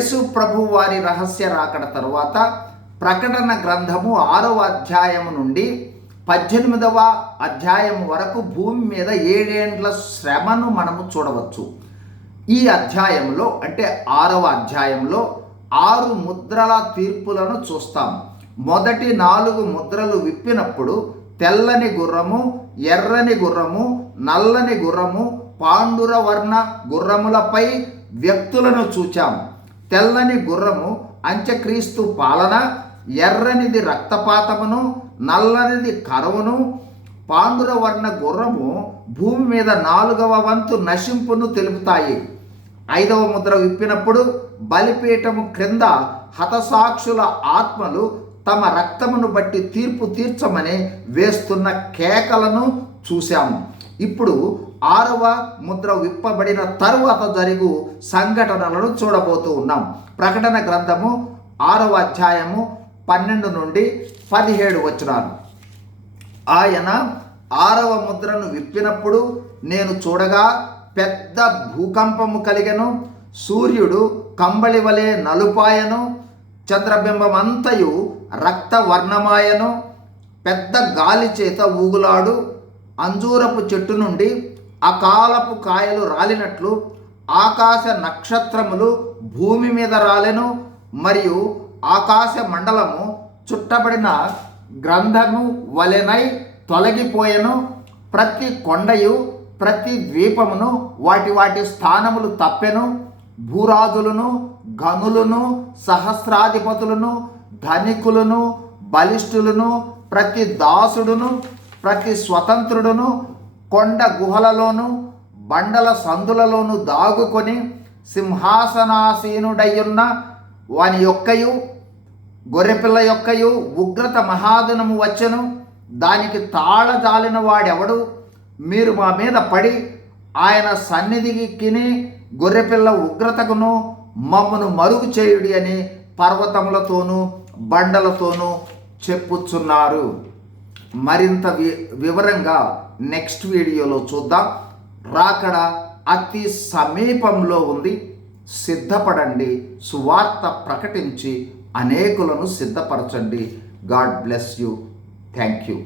యేసు ప్రభు వారి రహస్య రాకడ తరువాత ప్రకటన గ్రంథము ఆరవ అధ్యాయము నుండి పద్దెనిమిదవ అధ్యాయం వరకు భూమి మీద ఏడేండ్ల శ్రమను మనము చూడవచ్చు. ఈ అధ్యాయంలో అంటే ఆరవ అధ్యాయంలో ఆరు ముద్రల తీర్పులను చూస్తాం. మొదటి నాలుగు ముద్రలు విప్పినప్పుడు తెల్లని గుర్రము ఎర్రని గుర్రము నల్లని గుర్రము పాండురవర్ణ గుర్రములపై వ్యక్తులను చూచాం. తెల్లని గుర్రము అంత్యక్రీస్తు పాలన ఎర్రనిది రక్తపాతమును నల్లనిది కరువును పాండురవర్ణ గుర్రము భూమి మీద నాలుగవ వంతు నశింపును తెలుపుతాయి. ఐదవ ముద్ర విప్పినప్పుడు బలిపీఠము క్రింద హతసాక్షుల ఆత్మలు తమ రక్తమును బట్టి తీర్పు తీర్చమని వేస్తున్న కేకలను చూశాము. ఇప్పుడు ఆరవ ముద్ర విప్పబడిన తరువాత జరుగు సంఘటనలను చూడబోతూ ఉన్నాం. ప్రకటన గ్రంథము ఆరవ అధ్యాయము పన్నెండు నుండి పదిహేడు వచనాలు. ఆయన ఆరవ ముద్రను విప్పినప్పుడు నేను చూడగా పెద్ద భూకంపము కలిగను. సూర్యుడు కంబళి వలె నలుపాయను. చంద్రబింబమంతయు రక్తవర్ణమాయను. పెద్ద గాలి చేత ఊగులాడు. అంజూరపు చెట్టు నుండి అకాలపు కాయలు రాలినట్లు ఆకాశ నక్షత్రములు భూమి మీద రాలెను మరియు ఆకాశ మండలము చుట్టబడిన గ్రంథము వలెనై తొలగిపోయెను. ప్రతి కొండయు ప్రతి ద్వీపమును వాటి వాటి స్థానములు తప్పెను. భూరాజులను గనులను సహస్రాధిపతులను ధనికులను బలిష్ఠులను ప్రతి దాసుడును ప్రతి స్వతంత్రుడును కొండ గుహలలోనూ బండల సందులలోనూ దాగుకొని సింహాసనాసీనుడయ్యున్న వాని యొక్కయు గొర్రెపిల్ల యొక్కయు ఉగ్రత మహాదనము వచ్చెను. దానికి తాళజాలిన వాడెవడు? మీరు మా మీద పడి ఆయన సన్నిధికి కిని గొర్రెపిల్ల ఉగ్రతకును మమ్మను మరుగు చేయుడి అని పర్వతములతోనూ బండలతోనూ చెప్పుచున్నారు. మరింత వి వివరంగా నెక్స్ట్ వీడియోలో చూద్దాం. రాకడ అతి సమీపంలో ఉంది. సిద్ధపడండి. సువార్త ప్రకటించి అనేకులను సిద్ధపరచండి. God bless you. Thank you